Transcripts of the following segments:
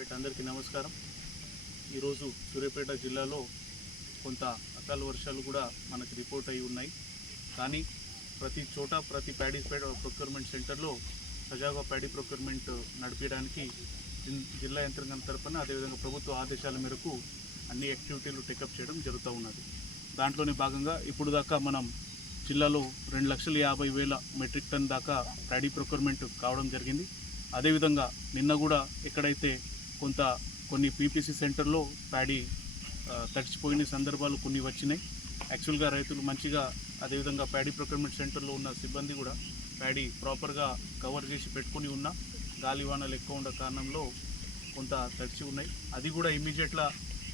సూర్యాపేట అందరికీ నమస్కారం. ఈరోజు సూర్యాపేట జిల్లాలో కొంత అకాల వర్షాలు కూడా మనకు రిపోర్ట్ అయి ఉన్నాయి. కానీ ప్రతి చోట ప్రతి ప్యాడీ ప్రొక్యూర్మెంట్ సెంటర్లో సజావుగా ప్యాడీ ప్రొక్యూర్మెంట్ నడిపించడానికి జిల్లా యంత్రాంగం తరపున అదేవిధంగా ప్రభుత్వ ఆదేశాల మేరకు అన్ని యాక్టివిటీలు టెకప్ చేయడం జరుగుతూ ఉన్నది. దాంట్లోనే భాగంగా ఇప్పుడు దాకా మనం జిల్లాలో రెండు లక్షల యాభై వేల మెట్రిక్ టన్ దాకా ప్యాడీ ప్రొక్యూర్మెంట్ కావడం జరిగింది. అదేవిధంగా నిన్న కూడా ఎక్కడైతే కొంత కొన్ని పీపీసీ సెంటర్లో ప్యాడీ తడిచిపోయిన సందర్భాలు కొన్ని వచ్చినాయి. యాక్చువల్గా రైతులు మంచిగా అదేవిధంగా ప్యాడీ ప్రొక్యూర్మెంట్ సెంటర్లో ఉన్న సిబ్బంది కూడా ప్యాడీ ప్రాపర్గా కవర్ చేసి పెట్టుకొని ఉన్న గాలి వానలు ఎక్కువ ఉన్న కారణంలో కొంత తడిచి ఉన్నాయి. అది కూడా ఇమీడియట్లా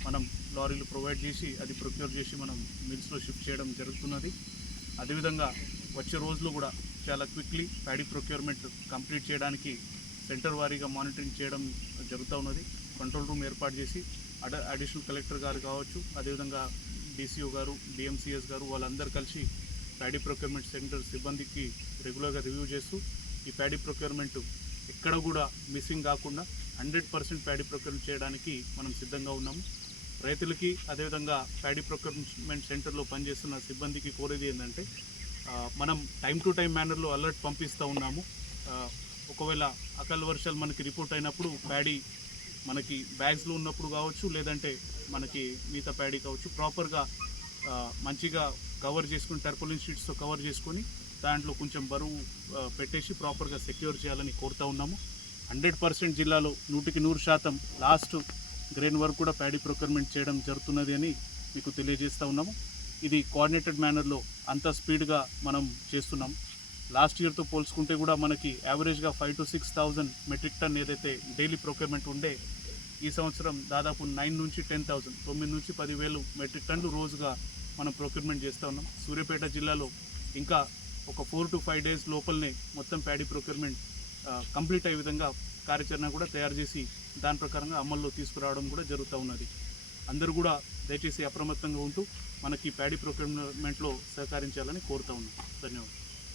మనం లారీలు ప్రొవైడ్ చేసి అది ప్రొక్యూర్ చేసి మనం మిల్స్లో షిఫ్ట్ చేయడం జరుగుతున్నది. అదేవిధంగా వచ్చే రోజులు కూడా చాలా క్విక్లీ ప్యాడీ ప్రొక్యూర్మెంట్ కంప్లీట్ చేయడానికి సెంటర్ వారీగా మానిటరింగ్ చేయడం జరుగుతూ ఉన్నది. కంట్రోల్ రూమ్ ఏర్పాటు చేసి అడ అడిషనల్ కలెక్టర్ గారు కావచ్చు అదేవిధంగా డీసీఓ గారు డిఎంసీఎస్ గారు వాళ్ళందరూ కలిసి ప్యాడీ ప్రొక్యూర్మెంట్ సెంటర్ సిబ్బందికి రెగ్యులర్గా రివ్యూ చేస్తూ ఈ ప్యాడీ ప్రొక్యూర్మెంట్ ఎక్కడ కూడా మిస్సింగ్ కాకుండా హండ్రెడ్ పర్సెంట్ ప్యాడీ ప్రొక్యూర్మెంట్ చేయడానికి మనం సిద్ధంగా ఉన్నాము. రైతులకి అదేవిధంగా ప్యాడీ ప్రొక్యూర్మెంట్ సెంటర్లో పనిచేస్తున్న సిబ్బందికి కోరేది ఏంటంటే మనం టైం టు టైం మేనర్లో అలర్ట్ పంపిస్తూ ఉన్నాము. ఒకవేళ అకాల వర్షాలు మనకి రిపోర్ట్ అయినప్పుడు ప్యాడీ మనకి బ్యాగ్స్లో ఉన్నప్పుడు కావచ్చు లేదంటే మనకి మిగతా ప్యాడీ కావచ్చు ప్రాపర్గా మంచిగా కవర్ చేసుకుని టర్పులిన్ షీట్స్తో కవర్ చేసుకొని దాంట్లో కొంచెం బరువు పెట్టేసి ప్రాపర్గా సెక్యూర్ చేయాలని కోరుతా ఉన్నాము. హండ్రెడ్ పర్సెంట్ జిల్లాలో నూటికి నూరు శాతం లాస్ట్ గ్రెయిన్ వరకు కూడా ప్యాడీ ప్రొక్యూర్మెంట్ చేయడం జరుగుతున్నది అని మీకు తెలియజేస్తూ ఉన్నాము. ఇది కోఆర్డినేటెడ్ మేనర్లో అంత స్పీడ్గా మనం చేస్తున్నాం. లాస్ట్ ఇయర్తో పోల్చుకుంటే కూడా మనకి యావరేజ్గా five to six thousand metric ton ఏదైతే డైలీ ప్రొక్యూర్మెంట్ ఉండే ఈ సంవత్సరం దాదాపు నైన్ నుంచి టెన్ థౌజండ్ తొమ్మిది నుంచి పదివేలు మెట్రిక్ టన్లు రోజుగా మనం ప్రొక్యూర్మెంట్ చేస్తూ ఉన్నాం. సూర్యాపేట జిల్లాలో ఇంకా ఒక ఫోర్ టు ఫైవ్ డేస్ లోపలనే మొత్తం ప్యాడీ ప్రొక్యూర్మెంట్ కంప్లీట్ అయ్యే విధంగా కార్యాచరణ కూడా తయారు చేసి దాని ప్రకారంగా అమల్లో తీసుకురావడం కూడా జరుగుతూ ఉన్నది. అందరూ కూడా దయచేసి అప్రమత్తంగా ఉంటూ మనకి ప్యాడీ ప్రొక్యూర్మెంట్లో సహకరించాలని కోరుతా ఉన్నాం. ధన్యవాదాలు.